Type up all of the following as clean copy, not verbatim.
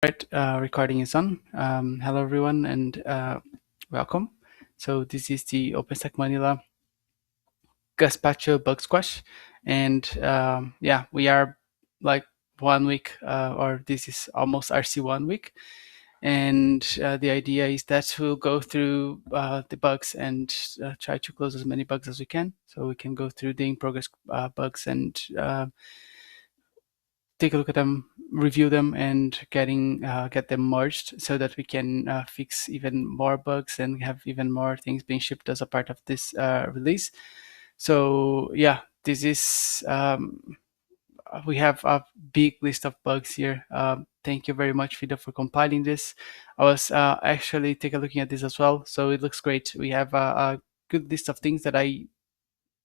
Right, recording is on. Hello, everyone, and welcome. So this is the OpenStack Manila Gazpacho Bugsquash, and yeah, we are like 1 week, or this is almost RC 1 week, and the idea is that we'll go through the bugs and try to close as many bugs as we can, so we can go through the in progress bugs and take a look at them, review them, and get them merged so that we can fix even more bugs and have even more things being shipped as a part of this release. So yeah, this is we have a big list of bugs here. Thank you very much, Vida, for compiling this. I was actually taking a looking at this as well, so it looks great. We have a good list of things that I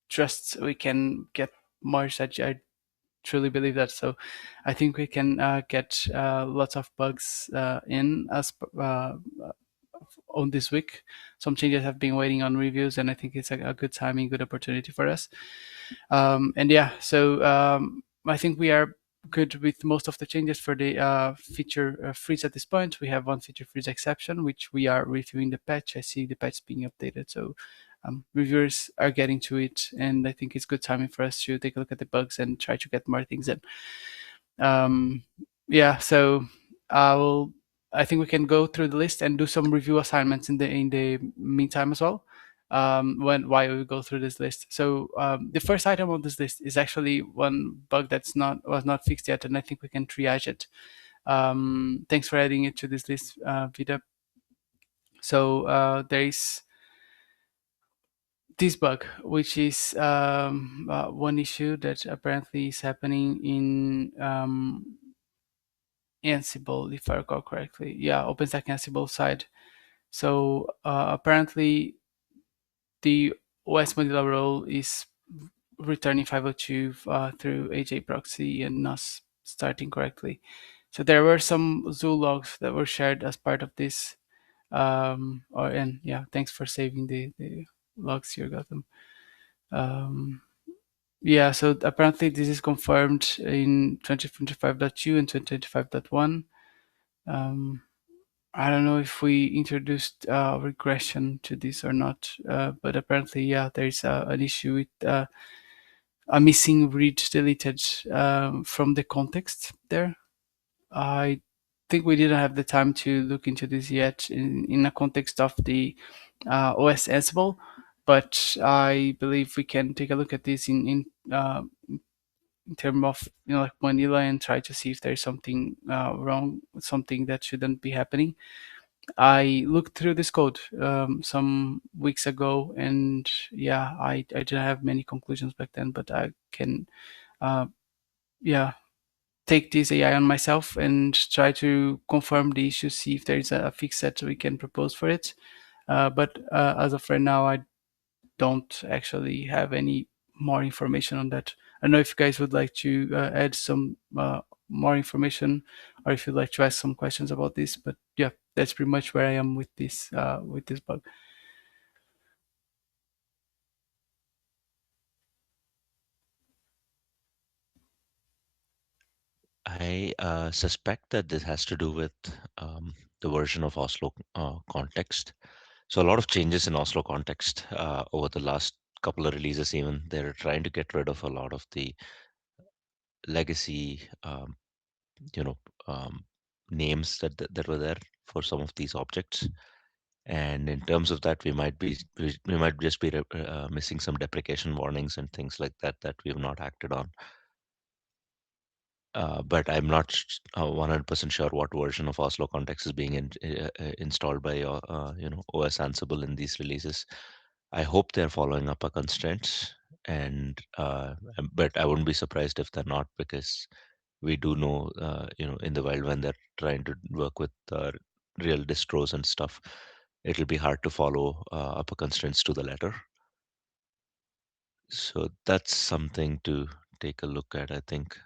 trust we can get merged. I truly believe that. So I think we can get lots of bugs in as on this week. Some changes have been waiting on reviews, and I think it's a good timing, good opportunity for us. And yeah, so I think we are good with most of the changes for the feature freeze at this point. We have one feature freeze exception, which we are reviewing the patch. I see the patch being updated, so reviewers are getting to it, and I think it's good timing for us to take a look at the bugs and try to get more things in. Um, yeah, so I'll. I think we can go through the list and do some review assignments in the meantime as well. When while we go through this list, so the first item on this list is actually one bug that's not was not fixed yet, and I think we can triage it. Thanks for adding it to this list, Vida. So there is this bug, which is one issue that apparently is happening in Ansible, if I recall correctly. Yeah, OpenStack Ansible side. So apparently, the OS Manila role is returning 502 through AJ proxy and not starting correctly. So there were some zoo logs that were shared as part of this. And yeah, thanks for saving the logs here, Gotham. Um, yeah, so apparently this is confirmed in 2025.2 and 2025.1. Um, I don't know if we introduced regression to this or not, but apparently, yeah, there's an issue with a missing read deleted from the context there. I think we didn't have the time to look into this yet in a context of the OS Ansible, but I believe we can take a look at this in terms of like Manila and try to see if there's something wrong, something that shouldn't be happening. I looked through this code some weeks ago, and yeah, I didn't have many conclusions back then, but I can, uh, yeah, take this AI on myself and try to confirm the issue, see if there is a fix that we can propose for it. But as of right now, I don't actually have any more information on that. I don't know if you guys would like to add some more information, or if you'd like to ask some questions about this. But yeah, that's pretty much where I am with this bug. I suspect that this has to do with the version of Oslo context. So a lot of changes in Oslo context over the last couple of releases. Even they're trying to get rid of a lot of the legacy, you know, um, names that were there for some of these objects. And in terms of that, we might just be missing some deprecation warnings and things like that that we have not acted on. But I'm not 100% sure what version of Oslo Context is being installed by OS Ansible in these releases. I hope they're following up our constraints, and but I wouldn't be surprised if they're not, because we do know in the wild when they're trying to work with real distros and stuff, it'll be hard to follow upper constraints to the letter. So that's something to take a look at, I think,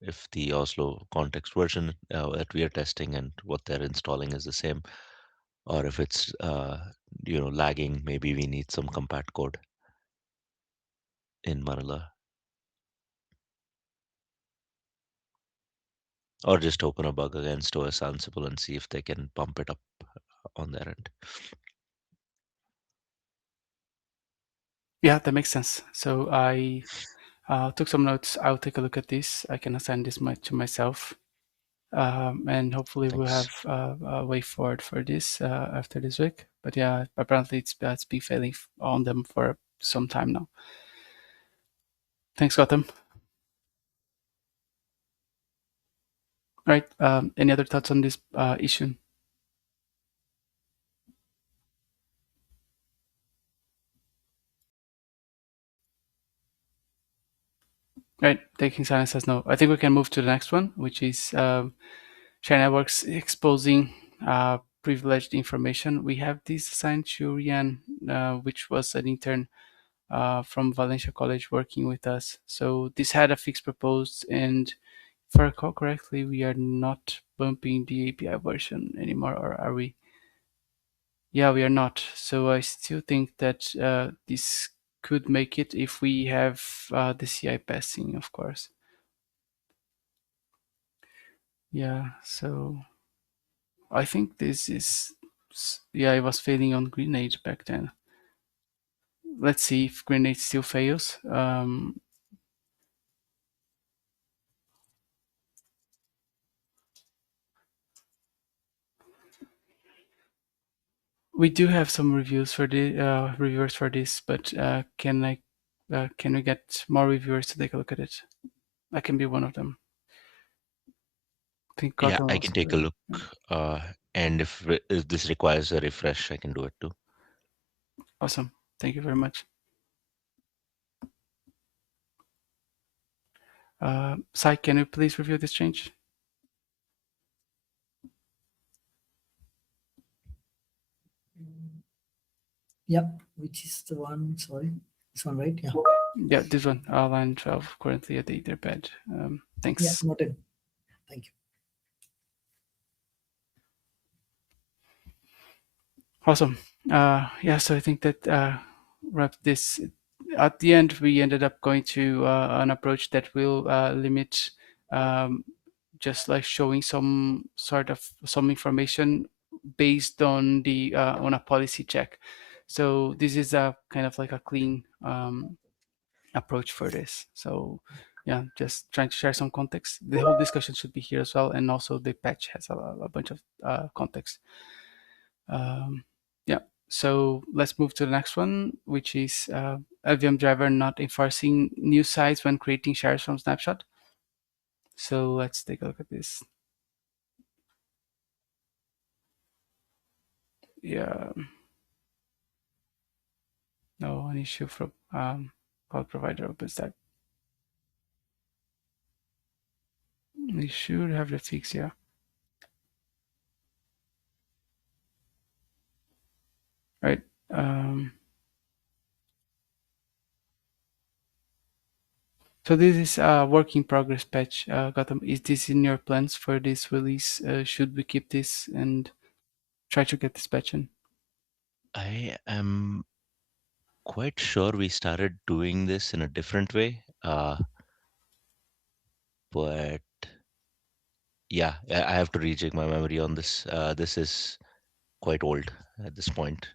if the Oslo context version that we are testing and what they're installing is the same, or if it's lagging, maybe we need some compat code in Manila. or just open a bug against OS Ansible and see if they can pump it up on their end. Yeah, that makes sense. So I took some notes. I'll take a look at this. I can assign this to myself, and hopefully we'll Thanks. have a way forward for this after this week. But yeah, apparently it's been failing on them for some time now. Thanks, Gotham. Right. Any other thoughts on this issue? Right. Taking silence as no. I think we can move to the next one, which is Share Networks exposing privileged information. We have this assigned to Rian, which was an intern from Valencia College working with us. So this had a fix proposed, and if I recall correctly, we are not bumping the API version anymore, or are we? Yeah, we are not. So I still think that this could make it if we have the CI passing, of course. Yeah, so I think this is, yeah, it was failing on Grenade back then. Let's see if Grenade still fails. We do have some reviews for the reviewers for this, but can we get more reviewers to take a look at it? I can be one of them. I think Yeah, Gotham I can also. take a look. Uh, and if this requires a refresh, I can do it too. Awesome. Thank you very much. Sai, can you please review this change? Yep, which is the one, sorry, this one, right? Yeah. Yeah, this one, line 12, currently at the Etherpad. Yeah, Thanks. noted. Thank you. Awesome. Yeah, so I think that wraps this. At the end, we ended up going to an approach that will limit um, just like showing some information based on the on a policy check. So this is a kind of like a clean approach for this. So yeah, just trying to share some context. The whole discussion should be here as well, and also the patch has a bunch of context. Um, yeah, so let's move to the next one, which is LVM driver not enforcing new sites when creating shares from snapshot. So let's take a look at this. Yeah, no, an issue from cloud provider OpenStack. We should have the fix, yeah. Right. Um, so this is a work in progress patch. Gotham, is this in your plans for this release? Should we keep this and try to get this patch in? I am quite sure we started doing this in a different way, but yeah, I have to rejig my memory on this. This is quite old at this point,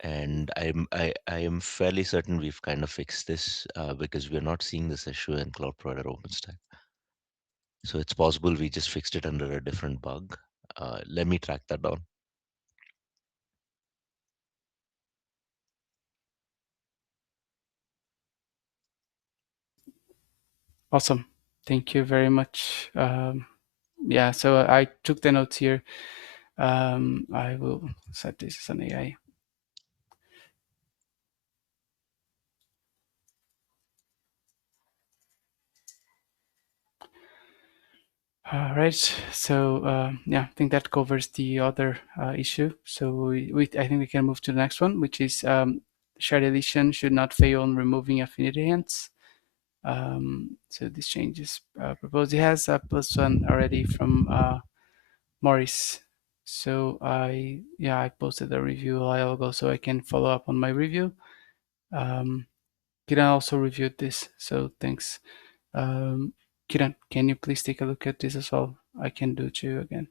and I am fairly certain we've kind of fixed this because we're not seeing this issue in Cloud Provider OpenStack. So it's possible we just fixed it under a different bug. Let me track that down. Awesome. Thank you very much. Yeah, so I took the notes here. I will set this as an AI. All right. So yeah, I think that covers the other issue. So I think we can move to the next one, which is shared deletion should not fail on removing affinity hints. So this change is proposed. It has a plus one already from Morris. So I posted a review a while ago, so I can follow up on my review. Kiran also reviewed this, so thanks. Um, Kiran, can you please take a look at this as well? I can do too again.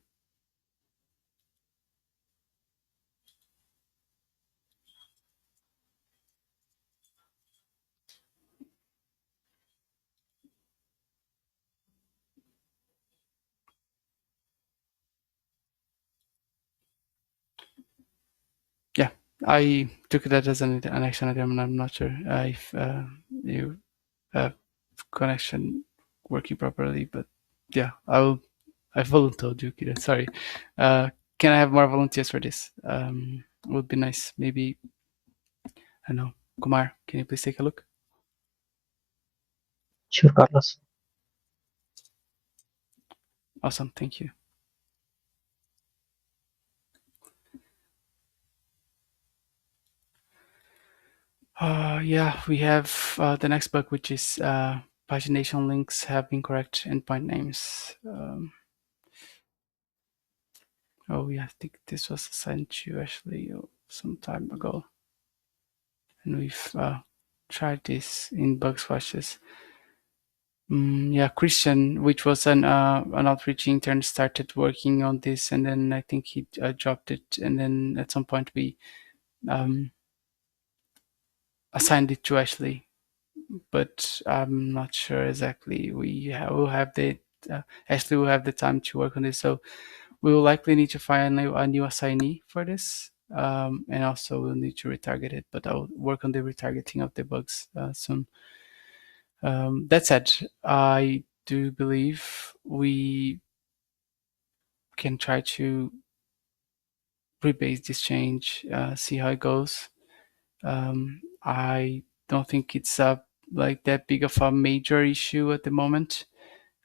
Yeah, I took that as an action item, and I'm not sure if you have connection working properly, but yeah, I volunteered you, Kiran. Sorry. Can I have more volunteers for this? Would be nice. Maybe, I don't know. Kumar, can you please take a look? Sure, Carlos. Awesome, thank you. Yeah, we have the next bug, which is pagination links have incorrect endpoint names. Oh yeah, I think this was assigned to you actually some time ago, and we've tried this in Bugsquashes. Yeah, Christian, which was an outreach intern, started working on this, and then I think he dropped it, and then at some point we um, assigned it to Ashley, but I'm not sure exactly. Will have the Ashley will have the time to work on this, so we will likely need to find a new assignee for this, and also we'll need to retarget it. But I'll work on the retargeting of the bugs soon. That said, I do believe we can try to rebase this change, see how it goes. I don't think it's like that big of a major issue at the moment.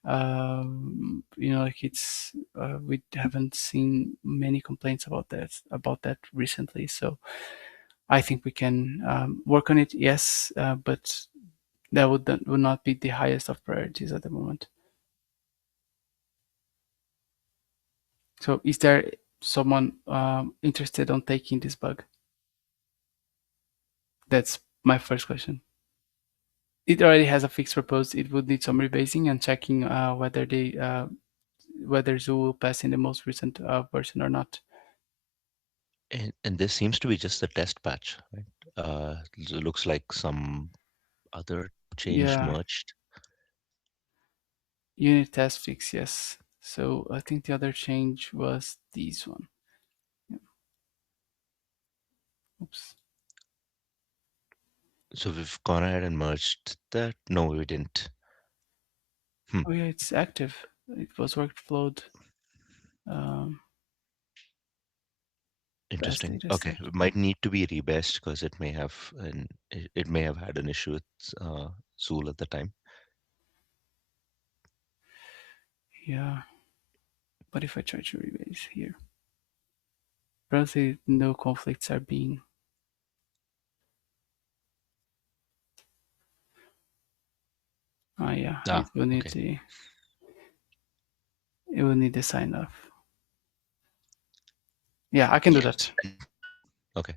Like it's we haven't seen many complaints about that recently. So I think we can work on it. Yes, but that would not be the highest of priorities at the moment. So is there someone interested on taking this bug? That's my first question. It already has a fix proposed. It would need some rebasing and checking whether Zoo will pass in the most recent version or not. And this seems to be just the test patch, right? It looks like some other change Yeah, merged. unit test fix, yes. So I think the other change was this one. Yeah. Oops. So we've gone ahead and merged that. No, we didn't. Hmm. Oh yeah, it's active. It was workflowed past Interesting. data Okay, set. it might need to be rebased because it may have had an issue with Zool at the time. Yeah, but if I try to rebase here, apparently no conflicts are being. Yeah, Ah, okay. it will need the sign off. Yeah, I can do Yeah. that. Okay.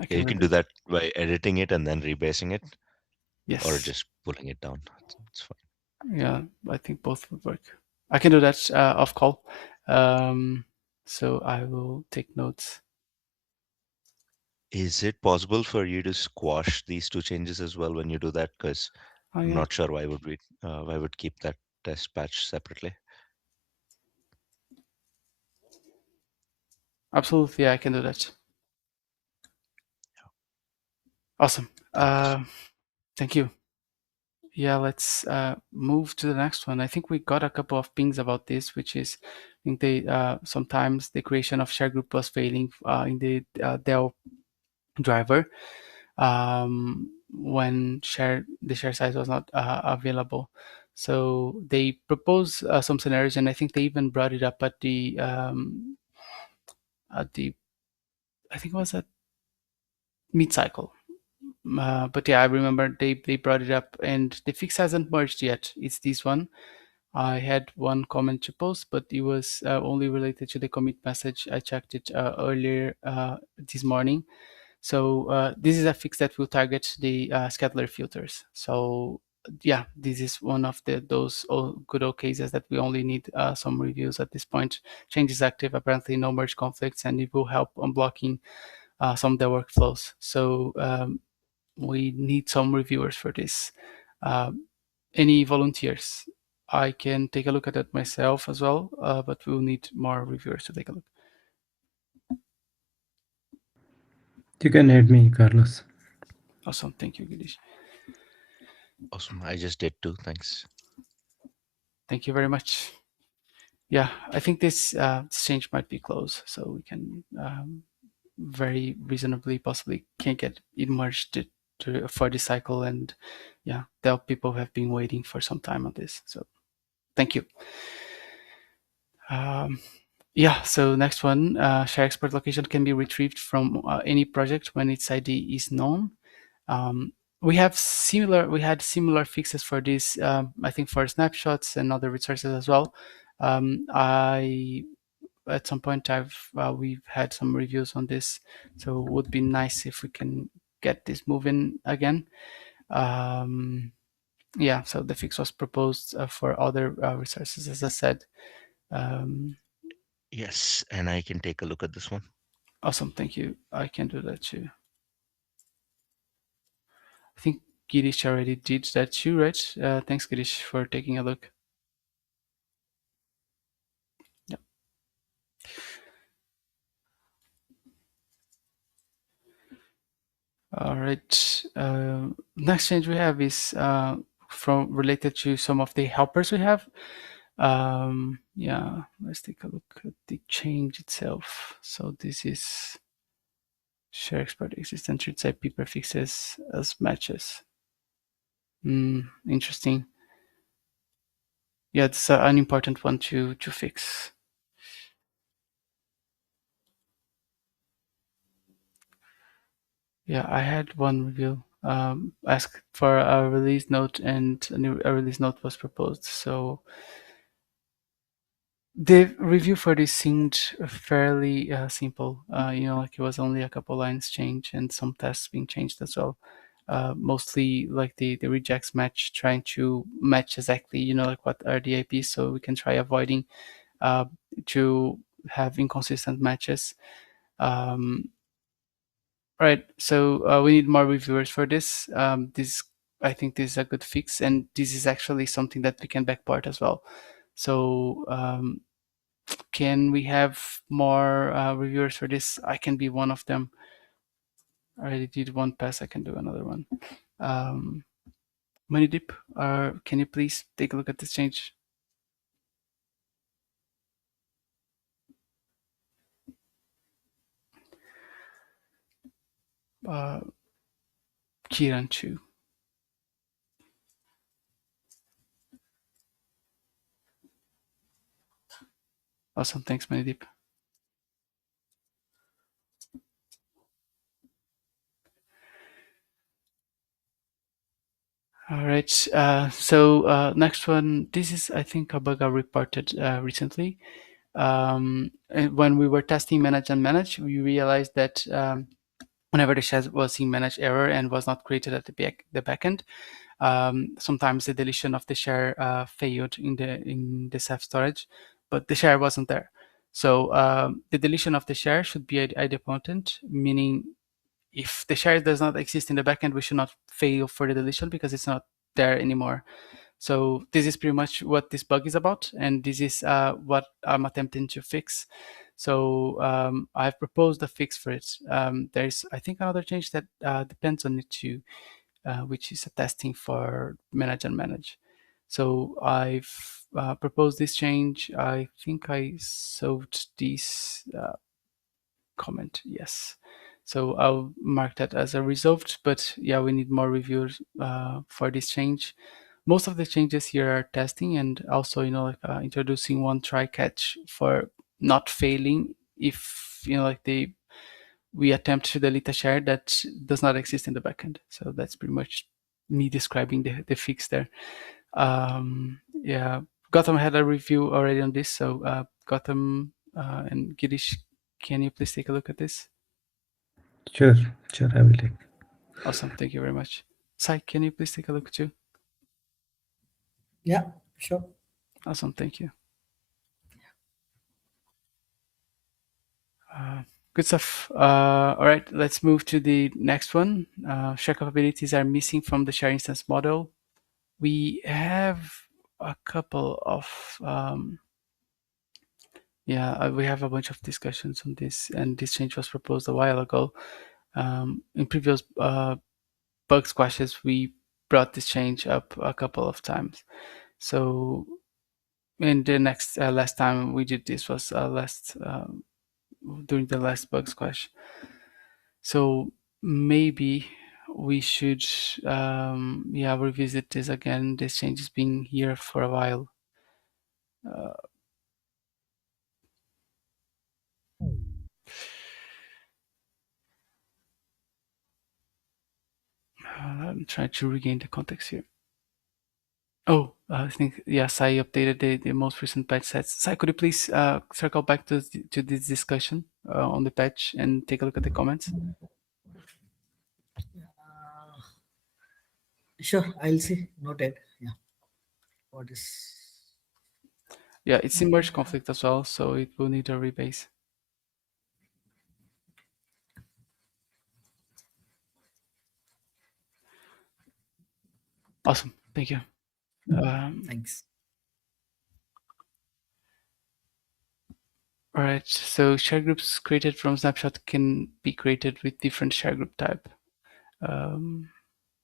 I Yeah, can you do can do that. that by editing it and then rebasing it, or Yes. just pulling it down. It's fine. Yeah, I think both would work. I can do that off call. So I will take notes. Is it possible for you to squash these two changes as well when you do that? Because Oh I'm yeah, not sure why would keep that test patch separately. absolutely. I can do that. Awesome. Thanks. Thank you. Yeah, let's move to the next one. I think we got a couple of pings about this, which is I think they sometimes the creation of share group was failing in the Dell driver when the share size was not available. So they proposed some scenarios, and I think they even brought it up at the I think it was at mid cycle. But yeah, I remember they brought it up, and the fix hasn't merged yet. It's this one. I had one comment to post, but it was only related to the commit message. I checked it earlier this morning. So this is a fix that will target the scattler filters. So yeah, this is one of those good old cases that we only need some reviews at this point. Change is active, apparently no merge conflicts, and it will help unblocking some of the workflows. So we need some reviewers for this. Um, any volunteers? I can take a look at it myself as well, but we'll need more reviewers to take a look. You can add me, Carlos. Awesome, thank you, Gidesh. Awesome. I just did too. Thanks. Thank you very much. Yeah, I think this change might be close, so we can very reasonably possibly can get it merged for this cycle, and yeah, there are people who have been waiting for some time on this. So thank you. Yeah, so next one, share export location can be retrieved from any project when its ID is known. We had similar fixes for this, I think for snapshots and other resources as well. At some point we've had some reviews on this, so it would be nice if we can get this moving again. Yeah, so the fix was proposed for other resources, as I said. Yes, and I can take a look at this one. Awesome, thank you. I can do that too. I think Girish already did that too, right? Thanks, Girish, for taking a look. Yeah. All right. Next change we have is from related to some of the helpers we have. Yeah, let's take a look at the change itself. So this is share export existence should say p prefixes as matches. Interesting. Yeah, it's an important one to fix. Yeah, I had one review ask for a release note, and a release note was proposed. So the review for this seemed fairly simple. Like it was only a couple lines change and some tests being changed as well. Mostly like the rejects match, trying to match exactly, like what are the IPs, so we can try avoiding uh, to have inconsistent matches. Um, right, so we need more reviewers for this. I think this is a good fix, and this is actually something that we can backport as well. So can we have more reviewers for this? I can be one of them. I already did one pass, I can do another one. Moneydeep, can you please take a look at this change? Kiran Chu. Awesome, thanks Moneydeep. All right, so next one, this is I think a bug I reported recently. And when we were testing manage and manage, we realized that whenever the share was seeing manage error and was not created at the backend, sometimes the deletion of the share failed in the self storage, but the share wasn't there. So the deletion of the share should be idempotent, meaning if the share does not exist in the backend, we should not fail for the deletion because it's not there anymore. So this is pretty much what this bug is about, and this is what I'm attempting to fix. So I've proposed a fix for it. There's, I think, another change that depends on it too, which is a testing for manage and manage. So I've proposed this change. I think I solved this comment, yes. So I'll mark that as a resolved, but yeah, we need more reviews for this change. Most of the changes here are testing, and also, like introducing one try catch for not failing if, like we attempt to delete a share that does not exist in the backend. So that's pretty much me describing the fix there. Yeah, Gotham had a review already on this, so Gotham and Girish, can you please take a look at this? Sure, I will take. Awesome, thank you very much. Sai, can you please take a look too? Yeah, sure. Awesome, thank you. Uh, Good stuff. All right, let's move to the next one. Share capabilities are missing from the share instance model. We have a couple of we have a bunch of discussions on this, and this change was proposed a while ago. In previous bug squashes, we brought this change up a couple of times. So in the next last time we did this was last during the last bug squash. So maybe we should revisit this again. This change has been here for a while. Uh, I'm trying to regain the context here. Oh, I think yes, I updated the most recent patch sets. Sai, could you please circle back to this discussion on the patch and take a look at the comments? Sure, I'll see. Noted. Yeah. What is? Yeah, it's in merge conflict as well, so it will need a rebase. Awesome, thank you. Thanks. All right, so share groups created from snapshot can be created with different share group type.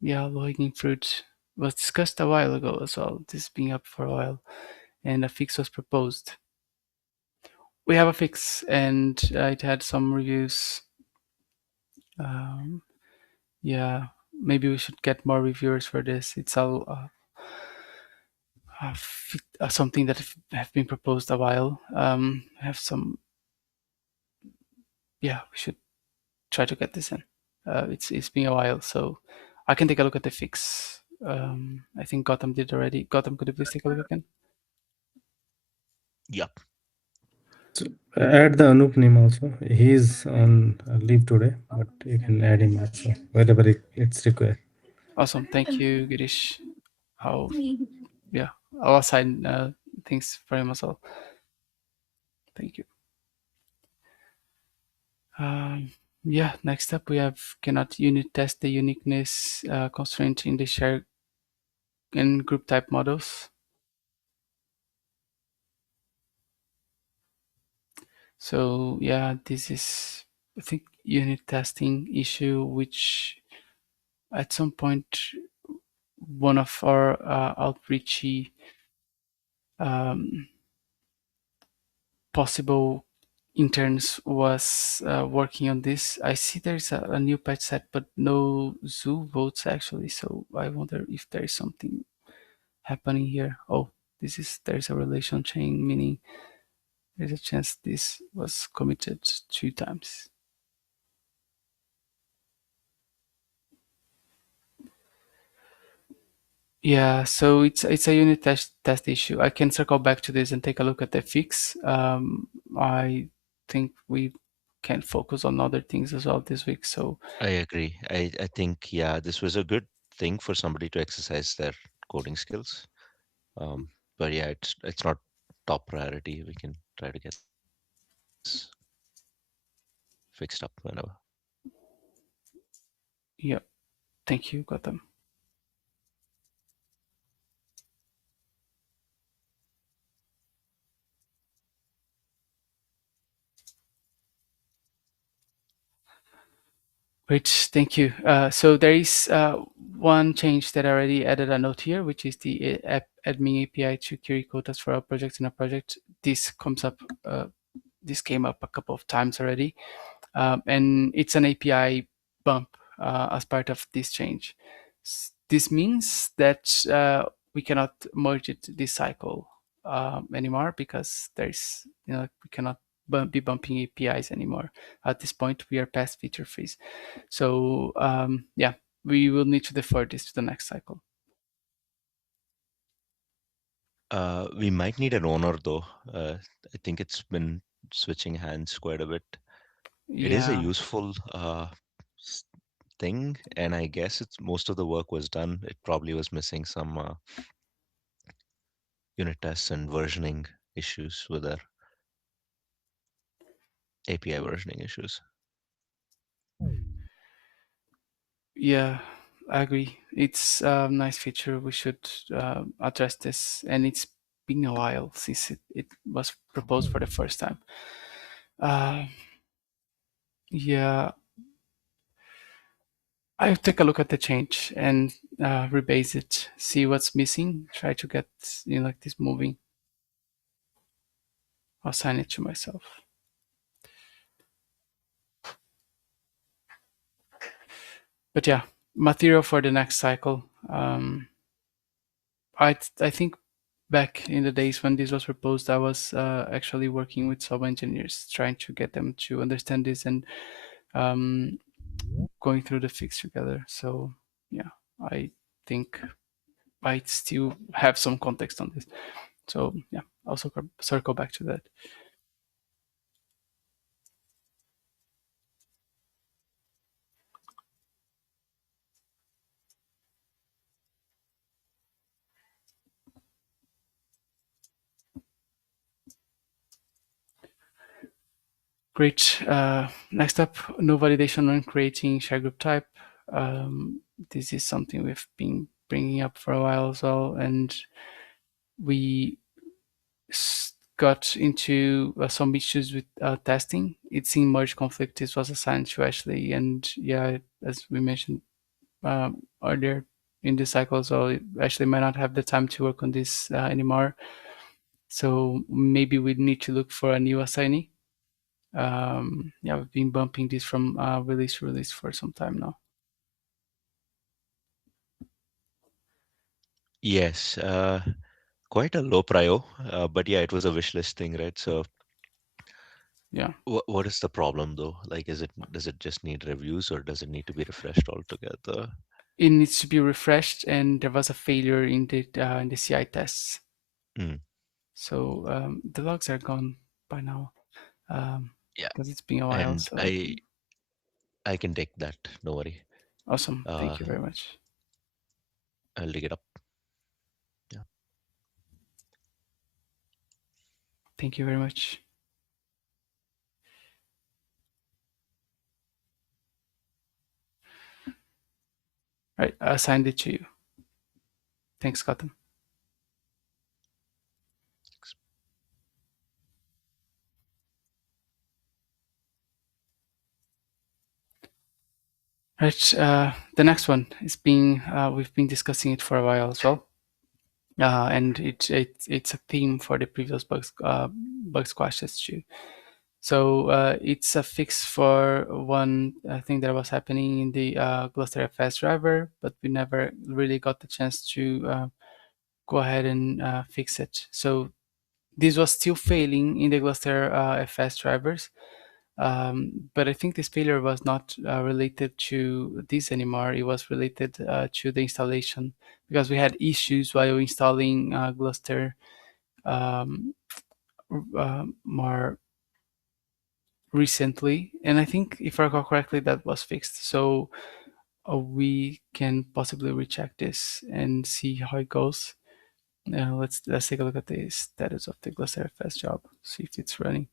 Yeah, low-hanging fruit was discussed a while ago as well. This has been up for a while, and a fix was proposed. We have a fix, and it had some reviews. Yeah, maybe we should get more reviewers for this. It's something that have been proposed a while. Have some. Yeah, we should try to get this in. It's been a while, so I can take a look at the fix. I think Gotham did already. Gotham, could you please take a look again? Yep. So add the Anup name also. He's on leave today, but you can add him also wherever it's required. Awesome, thank you, Girish. I'll I'll assign things for him as well. Thank you. Yeah, next up we have cannot unit test the uniqueness constraint in the share and group type models. So yeah, this is I think unit testing issue, which at some point one of our outreachy possible interns was working on this. I see there's a new patch set, but no zoo votes actually. So I wonder if there is something happening here. Oh, there's a relation chain, meaning there's a chance this was committed 2 times. Yeah, so it's a unit test issue. I can circle back to this and take a look at the fix. I think we can focus on other things as well this week. So I agree. I think, yeah, this was a good thing for somebody to exercise their coding skills. Um, but yeah, it's not top priority. We can try to get this fixed up whenever. yeah, thank you, Gotham. Great, thank you. So there is one change that I already added a note here, which is the app admin API to query quotas for our projects in a project. This comes up. This came up a couple of times already, and it's an API bump as part of this change. This means that we cannot merge it this cycle anymore because there's we cannot be bumping APIs anymore. At this point, we are past feature freeze. So yeah, we will need to defer this to the next cycle. We might need an owner though. I think it's been switching hands quite a bit. It is a Yeah, useful s- thing, and I guess it's most of the work was done. It probably was missing some unit tests and versioning issues with their API versioning issues. Yeah, I agree. It's a nice feature. We should address this, and it's been a while since it was proposed for the first time. Uh, yeah, I'll take a look at the change and rebase it, see what's missing, try to get like this moving. I'll assign it to myself. But yeah, material for the next cycle. I think back in the days when this was proposed, I was actually working with some engineers, trying to get them to understand this and um, going through the fix together. So yeah, I think I still have some context on this. So yeah, I'll circle back to that. Great. Next up, no validation when creating share group type. This is something we've been bringing up for a while as well, and we got into some issues with testing. It's in merge conflict. This was assigned to Ashley, and yeah, as we mentioned earlier in this cycle, so Ashley might not have the time to work on this anymore. So maybe we need to look for a new assignee. Yeah, we've been bumping this from release to release for some time now. Yes, quite a low prio, but yeah, it was a wish list thing, right? So, Yeah, what is the problem though? Like, does it just need reviews or does it need to be refreshed altogether? it needs to be refreshed, and there was a failure in the CI tests. Mm, So the logs are gone by now yeah, because it's been a while. and So I can take that. No worry. awesome. Uh, Thank you very much. I'll dig it up. Yeah. Thank you very much. Right, I assigned it to you. Thanks, Cotton. Right, the next one is being we've been discussing it for a while as well, and it's a theme for the previous bug squashes too. So it's a fix for one thing that was happening in the Gluster FS driver, but we never really got the chance to go ahead and fix it. So this was still failing in the Gluster FS drivers, but I think this failure was not related to this anymore. It was related to the installation because we had issues while installing Gluster um, more recently, and I think if I recall correctly, that was fixed. So we can possibly recheck this and see how it goes. Let's take a look at the status of the Gluster FS job, see if it's running.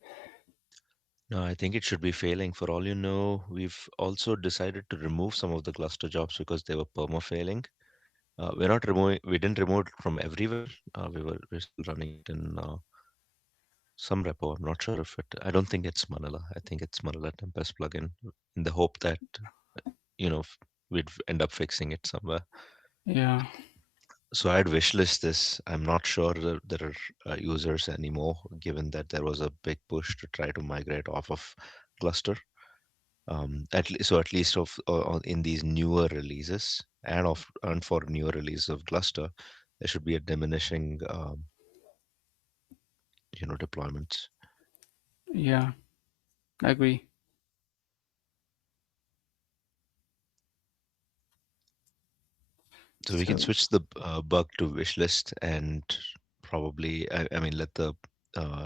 No, I think it should be failing. For all you know, we've also decided to remove some of the cluster jobs because they were perma failing. We're not removing. We didn't remove it from everywhere. We're still running it in some repo. I'm not sure if it. I don't think it's Manila. I think it's Manila Tempest plugin. In the hope that we'd end up fixing it somewhere. Yeah, So I'd wishlist this. I'm not sure that there are users anymore, given that there was a big push to try to migrate off of cluster. At least in these newer releases and for newer release of cluster, there should be a diminishing deployments. yeah, I agree. So we can So switch the bug to wishlist and probably, I mean, let the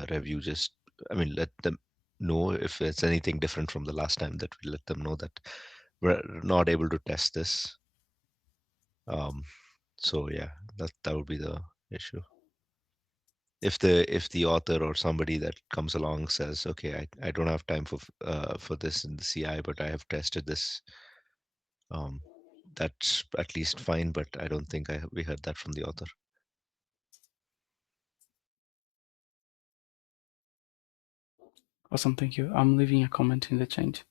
review just, I mean, let them know if it's anything different from the last time that we let them know that we're not able to test this. Um, so yeah, that would be the issue. If the author or somebody that comes along says, okay, I don't have time for this in the CI, but I have tested this, um, that's at least fine. But I don't think we heard that from the author. Awesome, thank you. I'm leaving a comment in the change.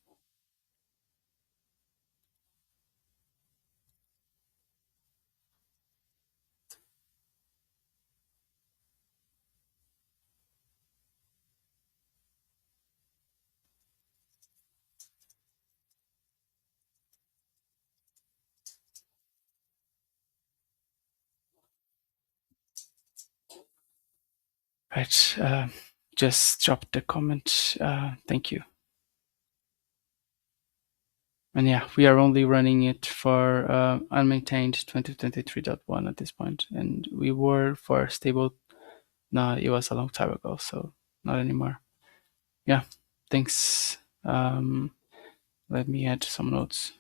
Right, just dropped the comment. Thank you. And yeah, we are only running it for unmaintained 2023.1 at this point, and we were for stable. No, it was a long time ago, so not anymore. Yeah, thanks. Let me add some notes.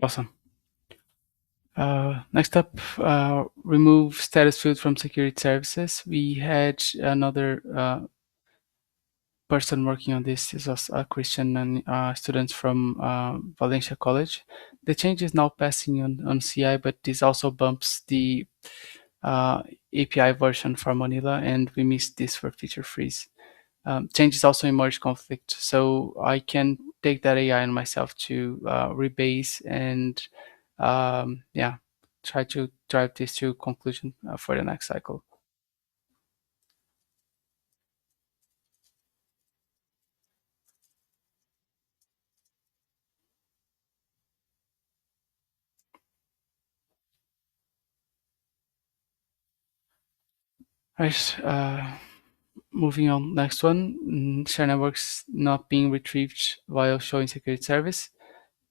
Awesome. Next up, remove status field from security services. We had another person working on this. This was a Christian and students from Valencia College. The change is now passing on CI, but this also bumps the API version for Manila, and we missed this for feature freeze. Changes also in merge conflict, so I can take that AI on myself to rebase and yeah, try to drive this to conclusion for the next cycle. Right. Moving on, next one, share networks not being retrieved while showing security service.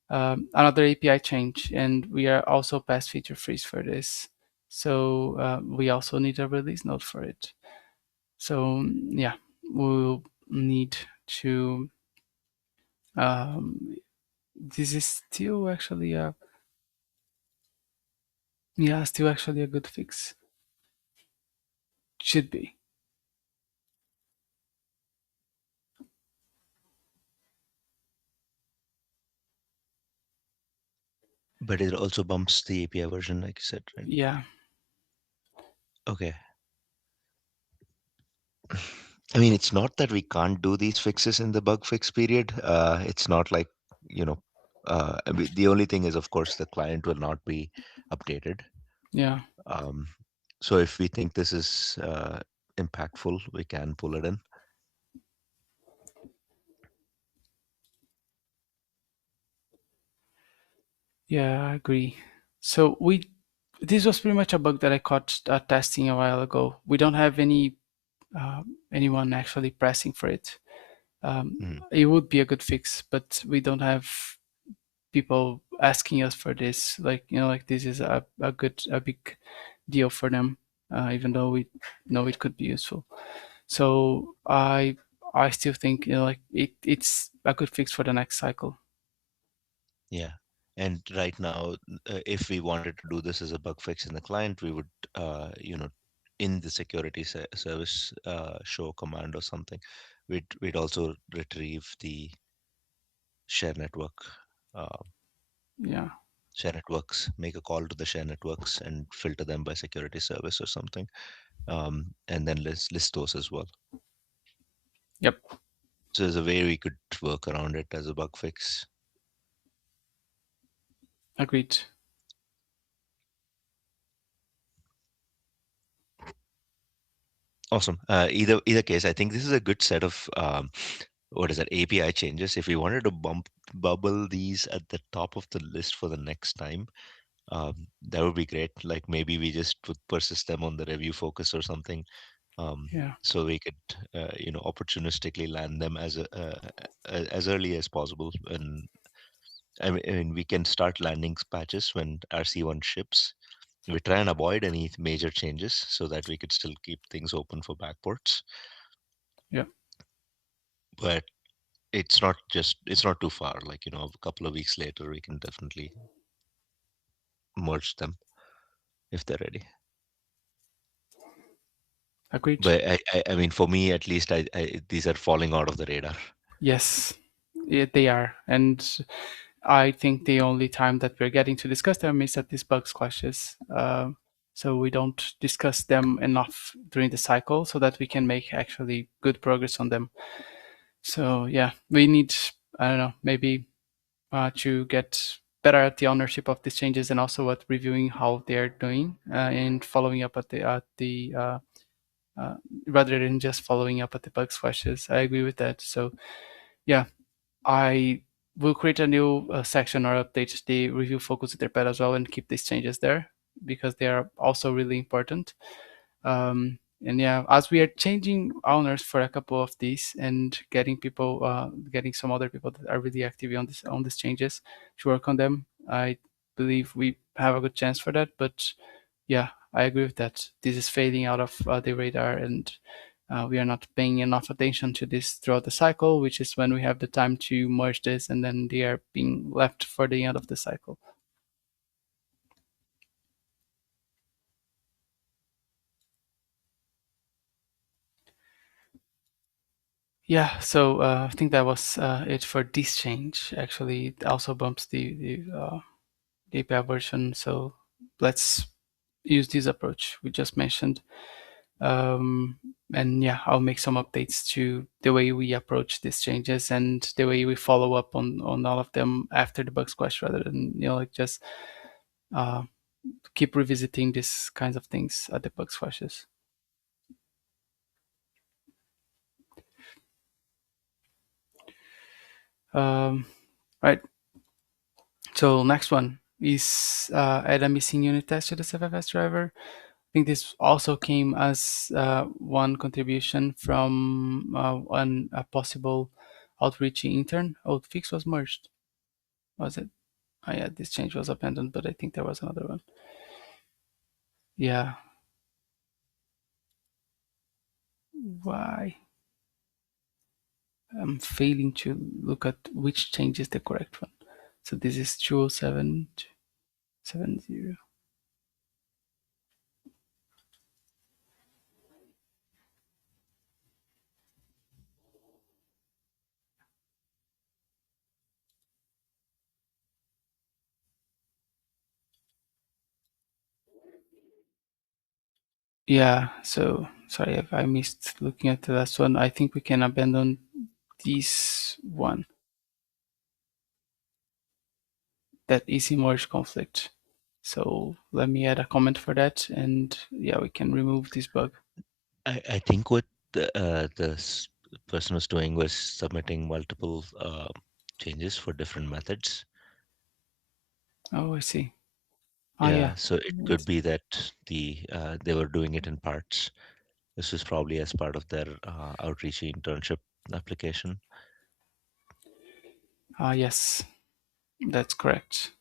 Another API change, and we are also past feature freeze for this. So we also need a release note for it. So yeah, we'll need to. This is still actually a still actually a good fix. Should be. But it also bumps the API version, like you said, right? Yeah. Okay. I mean, it's not that we can't do these fixes in the bug fix period. It's not like, you know, I mean, the only thing is, of course, the client will not be updated. Yeah. Um, so if we think this is impactful, we can pull it in. Yeah, I agree. So this was pretty much a bug that I caught testing a while ago. We don't have anyone actually pressing for it. Mm, It would be a good fix, but we don't have people asking us for this. Like like this is a big deal for them, even though we know it could be useful. So I still think like it's a good fix for the next cycle. yeah. And right now, if we wanted to do this as a bug fix in the client, we would, in the security service show command or something, we'd also retrieve the share network, uh, Yeah. share networks, make a call to the share networks and filter them by security service or something, and then list those as well. Yep. So there's a way we could work around it as a bug fix. Agreed. Awesome. Either case, I think this is a good set of what is that, API changes. If we wanted to bubble these at the top of the list for the next time, That would be great. Like maybe we just would persist them on the review focus or something, Yeah. so we could opportunistically land them as early as possible. And I mean, we can start landing patches when RC1 ships. We try and avoid any major changes so that we could still keep things open for backports. Yeah. But it's not too far. Like, a couple of weeks later, we can definitely merge them if they're ready. Agreed. But I mean, for me at least, these are falling out of the radar. Yes, they are. And I think the only time that we're getting to discuss them is at these bug squashes. So we don't discuss them enough during the cycle so that we can make actually good progress on them. So yeah, we need, I don't know, maybe to get better at the ownership of these changes and also at reviewing how they're doing and following up at the uh, rather than just following up at the bug squashes. I agree with that. So yeah, I will create a new section or update the review focus etherpad as well and keep these changes there because they are also really important. And yeah, as we are changing owners for a couple of these and getting people, getting some other people that are really active on these changes to work on them, I believe we have a good chance for that. But yeah, I agree with that. This is fading out of the radar, and we are not paying enough attention to this throughout the cycle, which is when we have the time to merge this, and then they are being left for the end of the cycle. Yeah, so I think that was it for this change. Actually, it also bumps the API version. So let's use this approach we just mentioned. And yeah, I'll make some updates to the way we approach these changes and the way we follow up on all of them after the bug squash, rather than like just uh, keep revisiting these kinds of things at the bug squashes. Right. So next one is add a missing unit test to the CFFS driver. I think this also came as one contribution from a possible outreaching intern. Outfix was merged, was it? Oh yeah, this change was abandoned, but I think there was another one. Yeah. Why? I'm failing to look at which change is the correct one. So this is 20770. Yeah, so sorry if I missed looking at the last one. I think we can abandon this one. That is in merge conflict. So let me add a comment for that, and yeah, we can remove this bug. I think what the person was doing was submitting multiple changes for different methods. Oh, I see. Ah, Yeah, yeah. so it could be that they were doing it in parts. This was probably as part of their outreach internship application. Ah, yes, that's correct.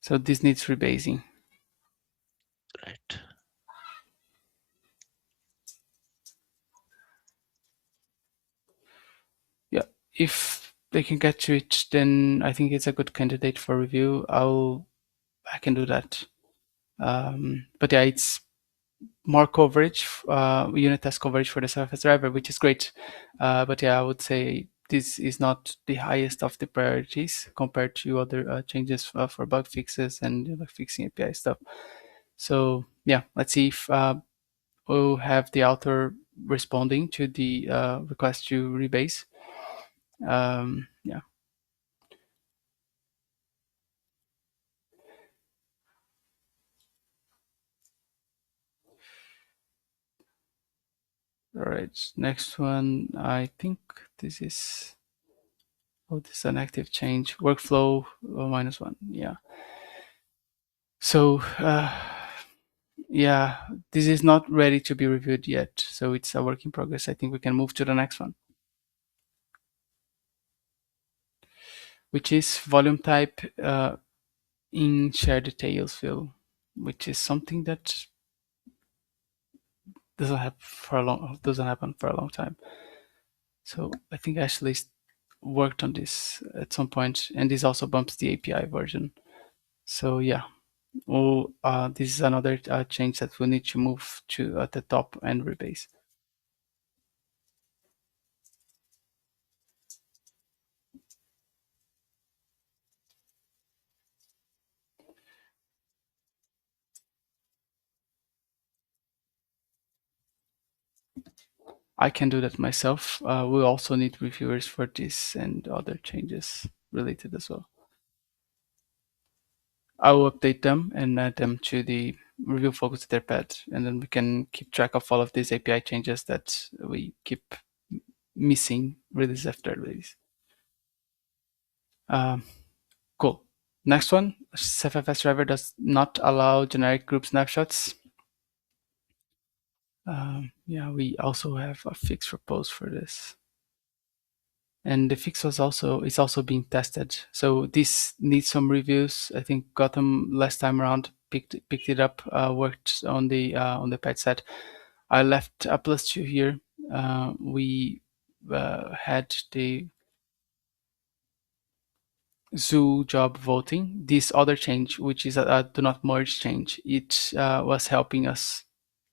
So this needs rebasing. Right. Yeah, if they can get to it, then I think it's a good candidate for review. I can do that. But yeah, it's more coverage, unit test coverage for the Surface driver, which is great. But yeah, I would say this is not the highest of the priorities compared to other changes for bug fixes and fixing API stuff. So yeah, let's see if we'll have the author responding to the request to rebase. Yeah. All right. Next one, I think this is Oh, this is an active change. Workflow -1. Yeah. So yeah, this is not ready to be reviewed yet. So it's a work in progress. I think we can move to the next one, which is volume type in share details field, which is something that doesn't happen for a long time. So I think Ashley worked on this at some point, and this also bumps the API version. So yeah, this is another change that we need to move to at the top and rebase. I can do that myself. We also need reviewers for this and other changes related as well. I will update them and add them to the review focus Etherpad, and then we can keep track of all of these API changes that we keep missing release after release. Cool. Next one, CFFS driver does not allow generic group snapshots. Yeah, we also have a fix proposed for this. And the fix is also being tested. So this needs some reviews. I think Gotham last time around picked it up, worked on the patch set. I left a +2 here. We had the zoo job voting. This other change, which is a do not merge change, it was helping us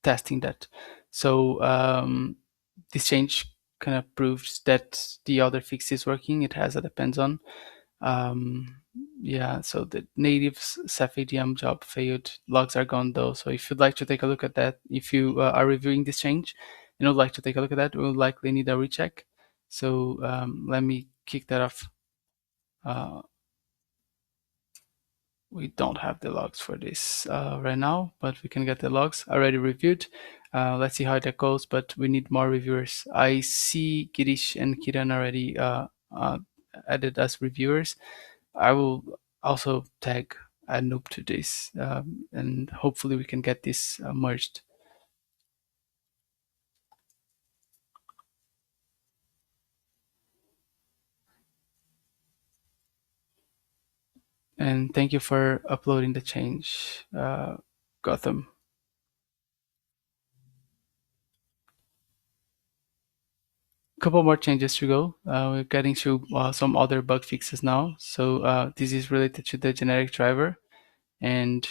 testing that. So this change kind of proves that the other fix is working. It has a depends on. Yeah, so the native Ceph ADM job failed. Logs are gone though. So if you'd like to take a look at that, if you are reviewing this change and would like to take a look at that, we'll likely need a recheck. So let me kick that off. We don't have the logs for this right now, but we can get the logs already reviewed. Let's see how that goes, but we need more reviewers. I see Girish and Kiran already added as reviewers. I will also tag a noob to this, and hopefully we can get this merged. And thank you for uploading the change, Gotham. Couple more changes to go. We're getting to some other bug fixes now. So this is related to the generic driver, and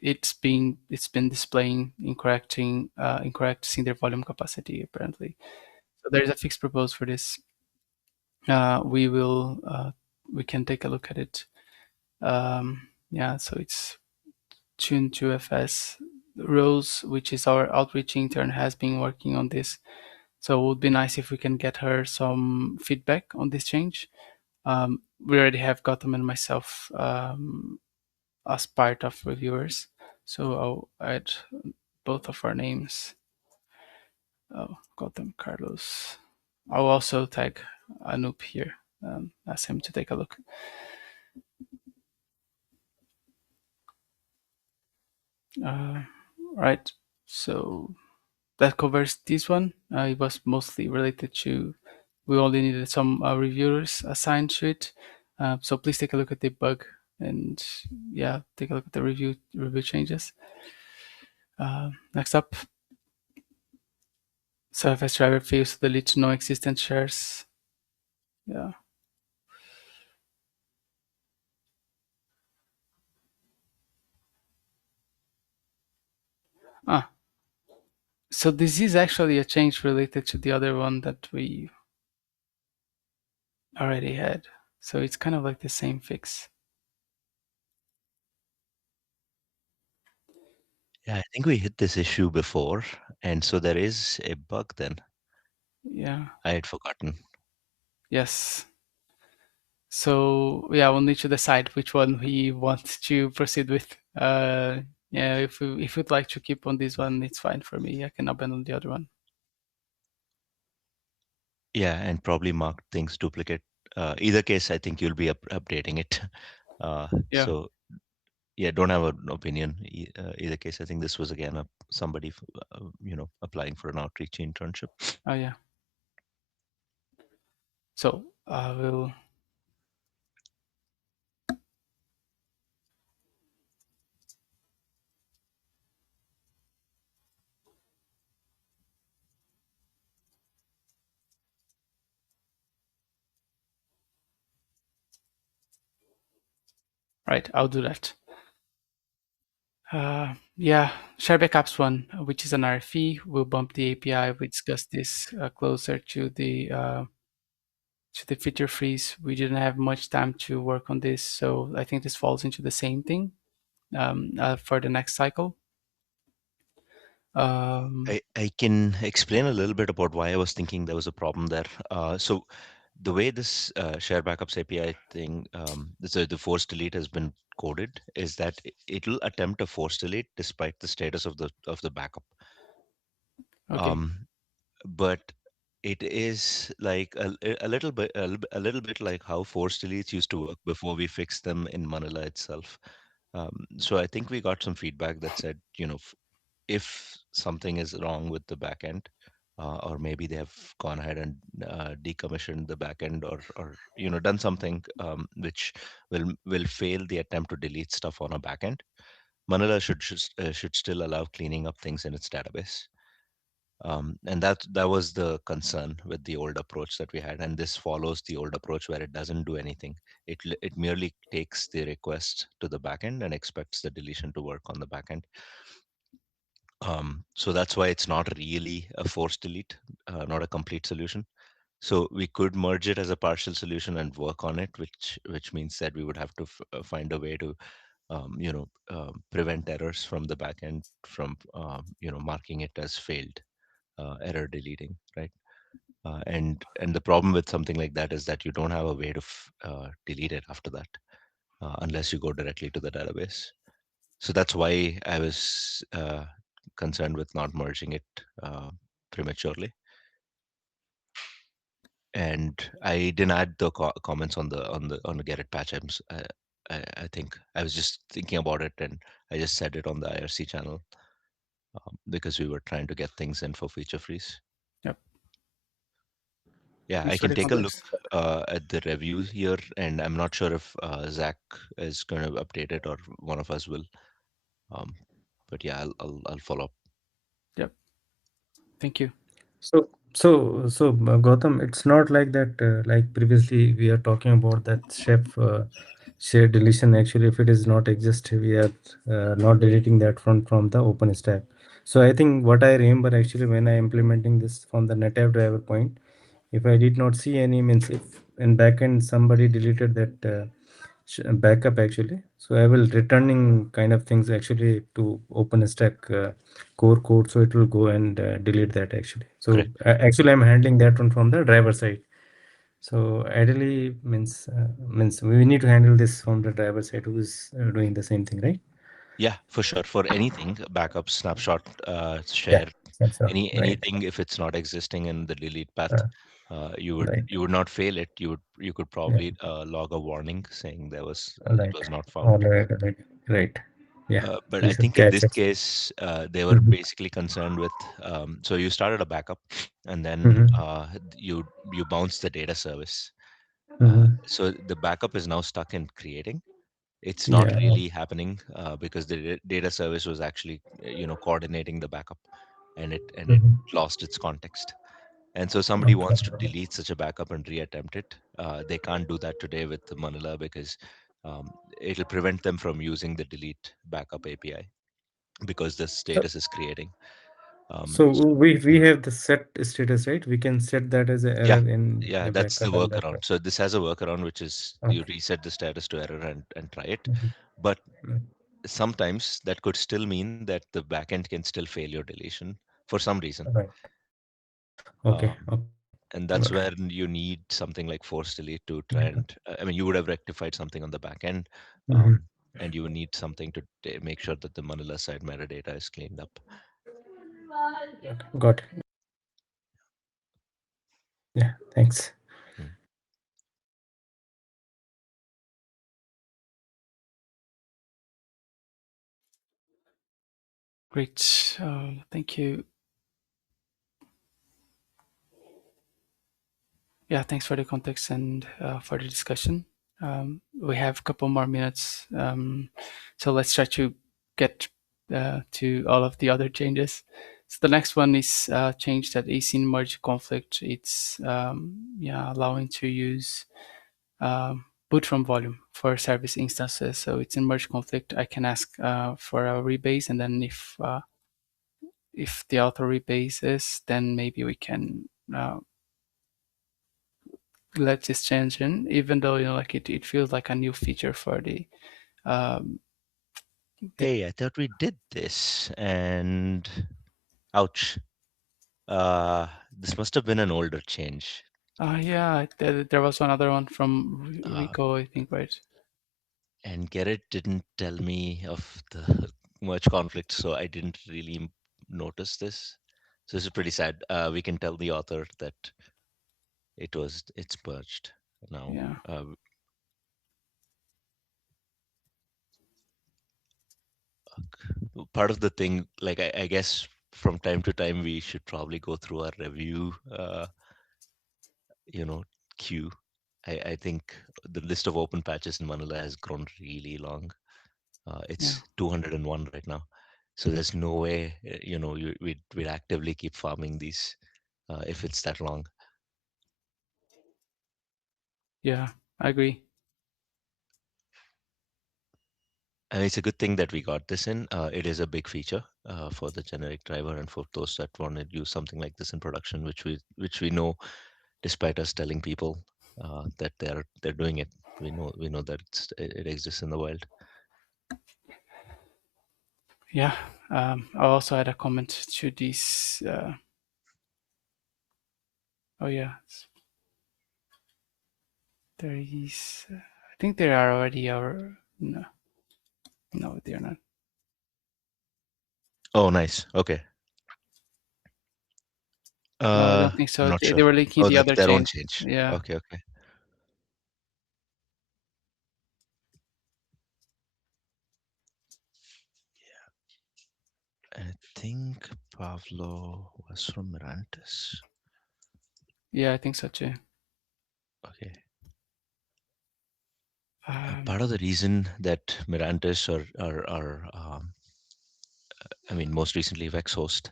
it's been displaying incorrect cinder volume capacity apparently. So there's a fix proposed for this. We can take a look at it. Yeah, so it's tune to FS. Rose, which is our outreach intern, has been working on this. So it would be nice if we can get her some feedback on this change. We already have Gotham and myself as part of reviewers. So I'll add both of our names. Oh, Gotham, Carlos. I'll also tag Anoop here, ask him to take a look. Right, so that covers this one. It was mostly related to, we only needed some reviewers assigned to it. So please take a look at the bug and yeah, take a look at the review changes. Next up, Surface driver fails to delete non-existent shares. Yeah. So this is actually a change related to the other one that we already had. So it's kind of like the same fix. Yeah, I think we hit this issue before, and so there is a bug then. Yeah. I had forgotten. Yes. So yeah, we'll need to decide which one we want to proceed with. Yeah, if we'd like to keep on this one, it's fine for me. I can abandon the other one. Yeah, and probably mark things duplicate Either case, I think you'll be updating it. Yeah. So yeah, don't have an opinion. Either case, I think this was again somebody applying for an outreach internship. Oh yeah. So I will. Right, I'll do that. Yeah, share backups one, which is an RFE. We'll bump the API. We discussed this closer to the feature freeze. We didn't have much time to work on this, so I think this falls into the same thing for the next cycle. Um, I can explain a little bit about why I was thinking there was a problem there. So the way this share backups API thing, the force delete has been coded, is that it'll attempt a force delete despite the status of the backup. okay, Um, but it is like a little bit like how force deletes used to work before we fixed them in Manila itself. So I think we got some feedback that said, if something is wrong with the backend, or maybe they have gone ahead and decommissioned the backend, or done something which will fail the attempt to delete stuff on a backend. Manila should still allow cleaning up things in its database. And that was the concern with the old approach that we had, and this follows the old approach where it doesn't do anything. It merely takes the request to the backend and expects the deletion to work on the backend. So that's why it's not really a forced delete, not a complete solution. So we could merge it as a partial solution and work on it, which means that we would have to find a way to prevent errors from the backend from marking it as failed error deleting, right? And the problem with something like that is that you don't have a way to delete it after that, unless you go directly to the database. So that's why I was concerned with not merging it prematurely. And I didn't add the comments on the get it patch. I think I was just thinking about it, and I just said it on the IRC channel, because we were trying to get things in for feature freeze. yep. Yeah, I Thanks for can the take a look context. at the review here, and I'm not sure if Zach is going to update it or one of us will. Um, but yeah, I'll follow up. Yep. Thank you. So Gautam, it's not like that. Like previously, we are talking about that chef share deletion. Actually, if it is not exist, we are not deleting that from the OpenStack. So I think what I remember actually when I implementing this from the native driver point, if I did not see any means if in backend somebody deleted that backup actually, so I will returning kind of things actually to OpenStack core code, so it will go and delete that actually. So Correct. actually I'm handling that one from the driver side. So ideally means we need to handle this from the driver side who is doing the same thing, right? Yeah, for sure. For anything, backup, snapshot, Yeah, share, that's right, anything, if it's not existing in the delete path, uh, you would right, you would not fail it. You could yeah, probably log a warning saying it right, was not all found. right, right, right. Yeah, But we I should think in catch this it. case, they were Mm-hmm. basically concerned with. So you started a backup, and then Mm-hmm. you bounce the data service. Mm-hmm. So the backup is now stuck in creating. It's not Yeah. really happening because the data service was actually coordinating the backup, and it Mm-hmm. lost its context. And so somebody Okay. wants to delete such a backup and reattempt it. They can't do that today with the Manila because um, it'll prevent them from using the delete backup API because the So, status is creating. so So, we have the set status, right? We can set that as an yeah, error in yeah, the that's the backup and that workaround. way. So this has a workaround, which is you Okay. reset the status to error and try it. Mhm. But Mm. sometimes that could still mean that the backend can still fail your deletion for some reason. Right. Okay. Um, Okay. and Got that's it. where you need something like force delete to try Mhm. and I mean, you would have rectified something on the back end, Mhm. and you would need something to make sure that the Manila side metadata is cleaned up. Okay. Got it. Yeah. Thanks. Hmm. Great. Thank you. Yeah, thanks for the context and for the discussion. We have a couple more minutes, so let's try to get to all of the other changes. So the next one is change that is in merge conflict. It's allowing to use boot from volume for service instances. So it's in merge conflict. I can ask for a rebase, and then if the author rebases, then maybe we can let this change in, even though like it feels like a new feature for um, the Hey, I thought we did this, and ouch. This must have been an older change. yeah, there was one other one from Uh, Rico, I think, right? and Gerrit didn't tell me of the merge conflict, so I didn't really notice this. So this is pretty sad. We can tell the author that it's merged now. Yeah, Part of the thing, like I guess from time to time we should probably go through our review, you know, queue. I think the list of open patches in Manila has grown really long. yeah, It's 201 right now. So there's no way, we'd actively keep farming these if it's that long. yeah. I agree. And it's a good thing that we got this in. It is a big feature for the generic driver and for those that want to use something like this in production, which we know, despite us telling people that they're doing it, we know that it exists in the wild. Yeah. I also had a comment to this. Oh yeah, there is. I think there are already our. No, no, they're not. Oh, nice. Okay. No, I don't think I'm so. not They sure. were linking Oh, the that's other their own change. change. Yeah, Okay, okay. I think Pavlo was from Mirantis. yeah, I think so too. Okay. Um, Part of the reason that Mirantis I mean, most recently Vexhost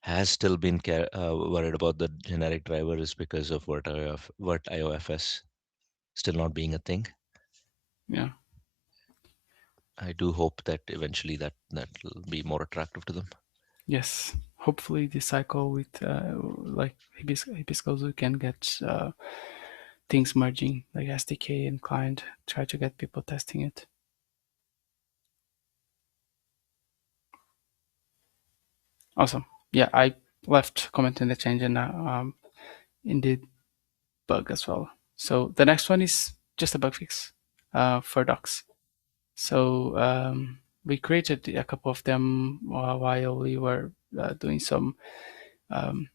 has still been worried about the generic driver is because of Vert IOFS still not being a thing. yeah. I do hope that eventually that will be more attractive to them. Yes, hopefully this cycle with like Hibiscus can get things merging like SDK and client, try to get people testing it. Awesome. Yeah, I left comment in the change and in the bug as well. So the next one is just a bug fix for docs. So we created a couple of them while we were doing some um,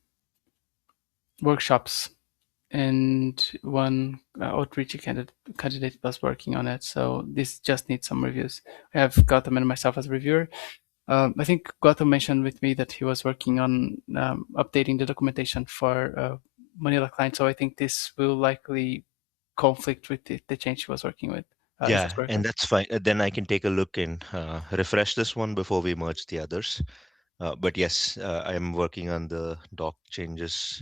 workshops, and one outreach candidate was working on it. So this just needs some reviews. I have Gautam and myself as a reviewer. I think Gautam mentioned with me that he was working on updating the documentation for Manila client. So I think this will likely conflict with the change he was working with. Is this Yeah, correct? and that's fine. Then I can take a look and refresh this one before we merge the others. But yes, I'm working on the doc changes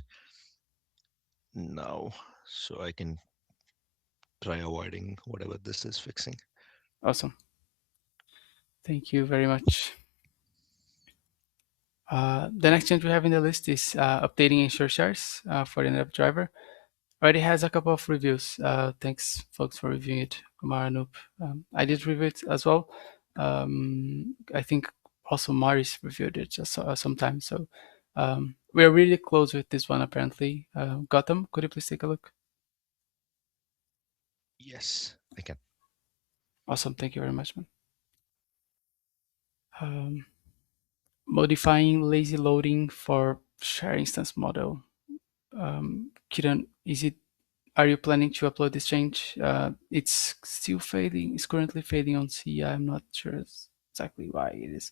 now, so I can try avoiding whatever this is fixing. Awesome. Thank you very much. The next change we have in the list is updating ensure shares for the NetApp driver. Already has a couple of reviews. Thanks, folks, for reviewing it. Kumar, Anoop. I did review it as well. I think also Maris reviewed it just sometime. So we're really close with this one, apparently. Gautam, could you please take a look? Yes, I can. Awesome. Thank you very much, man. Um, modifying lazy loading for share instance model. Kiran, are you planning to upload this change? It's still failing. It's currently failing on C. I'm not sure exactly why it is.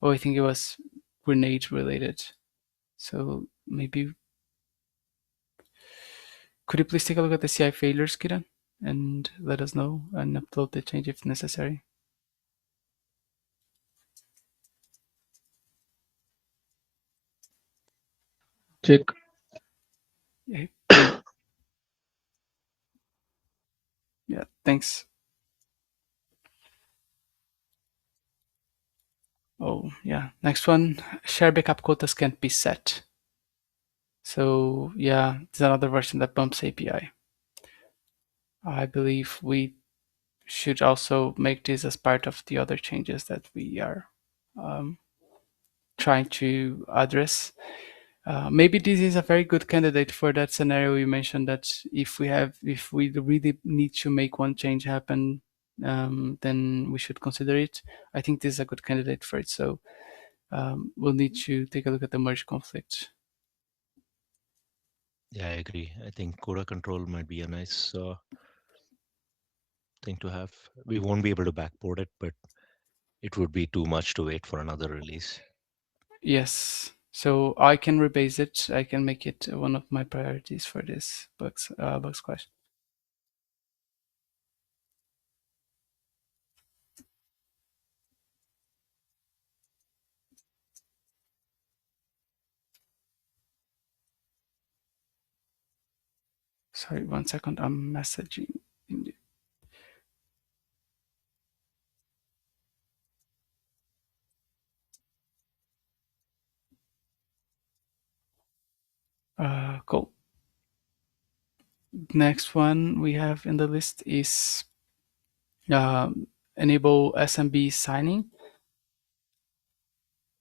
Oh, I think it was grenade related. So maybe could you please take a look at the CI failures, Kiran, and let us know and upload the change if necessary. Check. Yeah, yeah, thanks. Oh, yeah. Next one, share backup quotas can't be set. So yeah, it's another version that bumps API. I believe we should also make this as part of the other changes that we are trying to address. Maybe this is a very good candidate for that scenario you mentioned, that if we really need to make one change happen, then we should consider it. I think this is a good candidate for it. So we'll need to take a look at the merge conflict. Yeah, I agree. I think quota control might be a nice thing to have. We won't be able to backport it, but it would be too much to wait for another release. Yes. So I can rebase it. I can make it one of my priorities for this Bugsquash. Sorry, 1 second. I'm messaging in the cool. Next one we have in the list is enable SMB signing.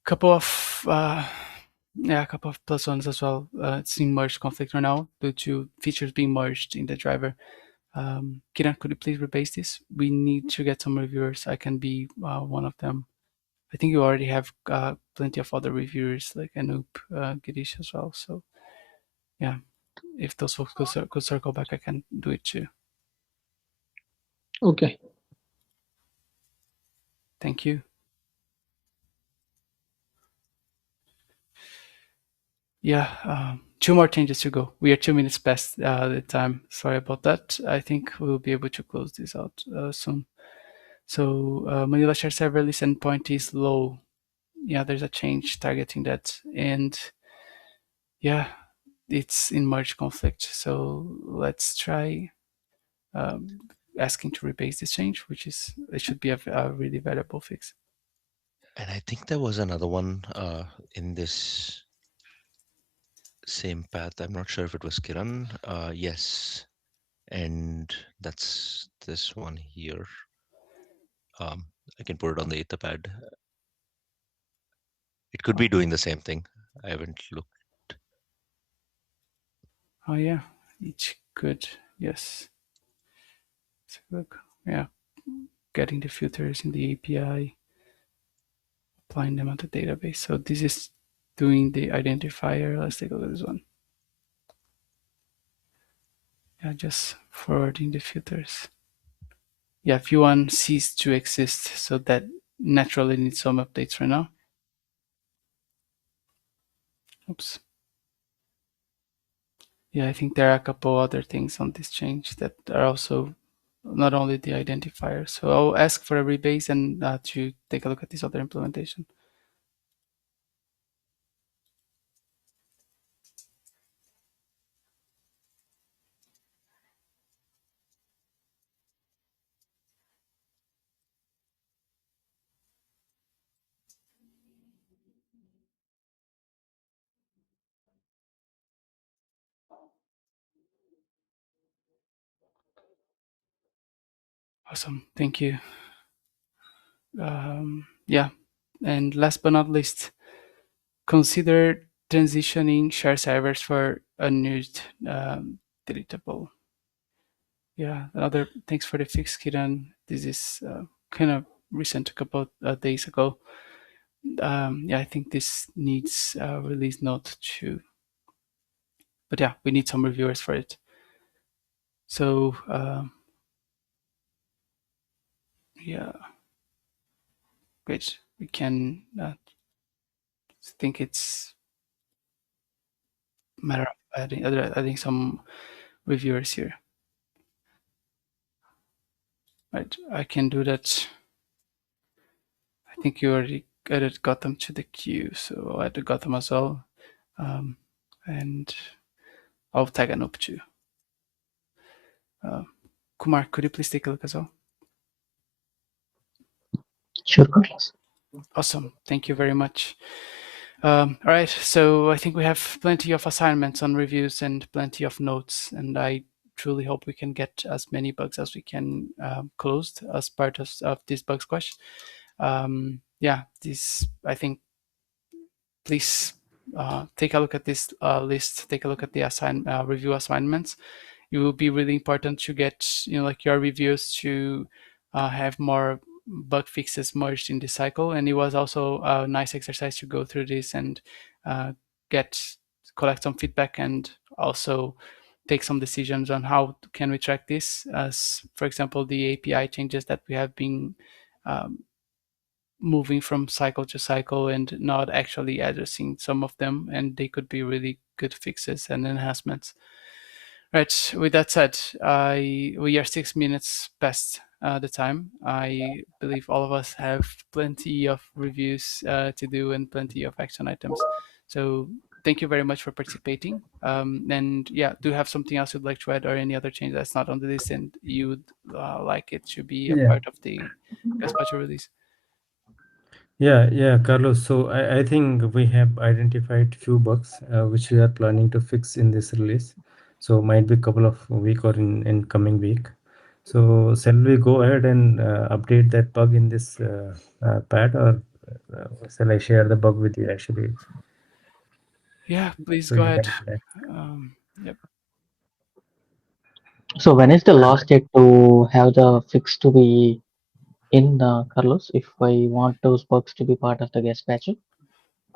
Couple of a couple of plus ones as well. It's in merge conflict right now due to features being merged in the driver. Kiran, could you please rebase this? We need to get some reviewers. I can be one of them. I think you already have plenty of other reviewers like Anoop, Girish as well. So yeah, if those folks could circle back, I can do it too. Okay. Thank you. Yeah, 2 more changes to go. We are 2 minutes past the time. Sorry about that. I think we'll be able to close this out soon. So Manila share server list endpoint is low. Yeah, there's a change targeting that, and yeah, it's in merge conflict. So let's try asking to rebase this change, which is it should be a really valuable fix. And I think there was another one in this same path. I'm not sure if it was Kiran. Yes. And that's this one here. I can put it on the Etherpad. It could be doing the same thing. I haven't looked. Oh yeah, each good. Yes. Let's look. Yeah, getting the filters in the API, applying them on the database. So this is doing the identifier. Let's take a look at this one. Yeah, just forwarding the filters. Yeah, view1 ceased to exist, so that naturally needs some updates right now. Oops. Yeah, I think there are a couple other things on this change that are also not only the identifier. So I'll ask for a rebase and to take a look at this other implementation. Awesome, thank you. Yeah, and last but not least, consider transitioning share servers for unused deletable. Yeah, another thanks for the fix, Kiran. This is kind of recent, a couple of days ago. Yeah, I think this needs release note too. But yeah, we need some reviewers for it. So yeah, great. we can think it's a matter of adding some reviewers here. Right, I can do that. I think you already got them to the queue, so I'll add them as well. And I'll tag an up too. Kumar, could you please take a look as well? Sure, Carlos. Awesome. Thank you very much. All right, so I think we have plenty of assignments on reviews and plenty of notes, and I truly hope we can get as many bugs as we can closed as part of this Bugsquash. Yeah, this, I think, please take a look at this list, take a look at the review assignments. It will be really important to get, like your reviews to have more bug fixes merged in the cycle. And it was also a nice exercise to go through this and collect some feedback and also take some decisions on how can we track this, as for example the API changes that we have been moving from cycle to cycle and not actually addressing some of them, and they could be really good fixes and enhancements. Right, with that said, we are 6 minutes past the time. I believe all of us have plenty of reviews to do and plenty of action items. So thank you very much for participating. And yeah, do you have something else you'd like to add or any other change that's not on the list and you'd like it to be a Yeah. part of the Gazpacho release? Yeah, Carlos. So I think we have identified few bugs which we are planning to fix in this release. So might be a couple of week or in coming week. So shall we go ahead and update that bug in this pad, or shall I share the bug with you actually? Yeah, please So go you ahead. can. Yep. So when is the last date to have the fix to be in, Carlos, if I want those bugs to be part of the Gazpacho?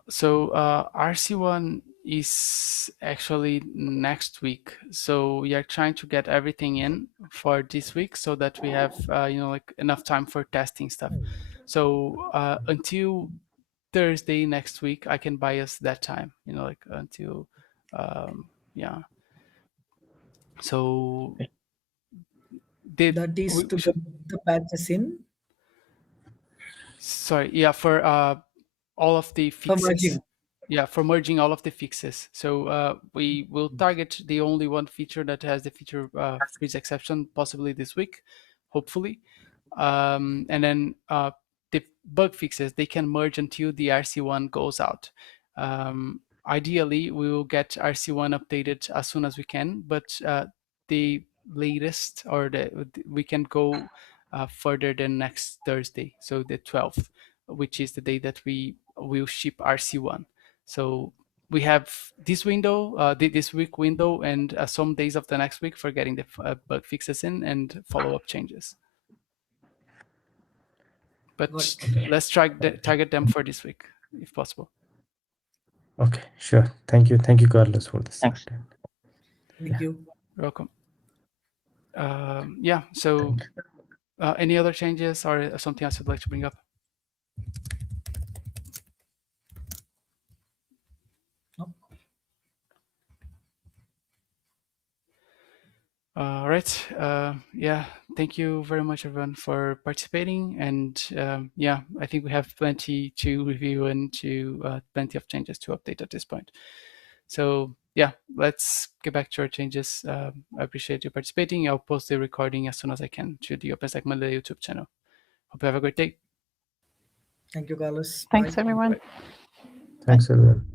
So RC1 is actually next week. So we are trying to get everything in for this week so that we have like enough time for testing stuff. So until Thursday next week, I can buy us that time. Like until yeah. So did That is we, to get the patches in sorry, yeah, for all of the for fixes. merging. Yeah, for merging all of the fixes. So we will target the only one feature that has the feature freeze exception possibly this week, hopefully. And then the bug fixes, they can merge until the RC1 goes out. Ideally, we will get RC1 updated as soon as we can, but the latest or we can go further than next Thursday, so the 12th, which is the day that we will ship RC1. So we have this window, this week window, and some days of the next week for getting the bug fixes in and follow-up changes. But let's target them for this week, if possible. Okay, sure. Thank you, Carlos, for this. Thanks. Thank you. You're welcome. Yeah. So, any other changes or something else you'd like to bring up? No. All right. Yeah. Thank you very much, everyone, for participating. And yeah, I think we have plenty to review and plenty of changes to update at this point. So yeah, let's get back to our changes. I appreciate you participating. I'll post the recording as soon as I can to the OpenStack Manila YouTube channel. Hope you have a great day. Thank you, Carlos. Thanks, Bye. everyone. Thanks, everyone.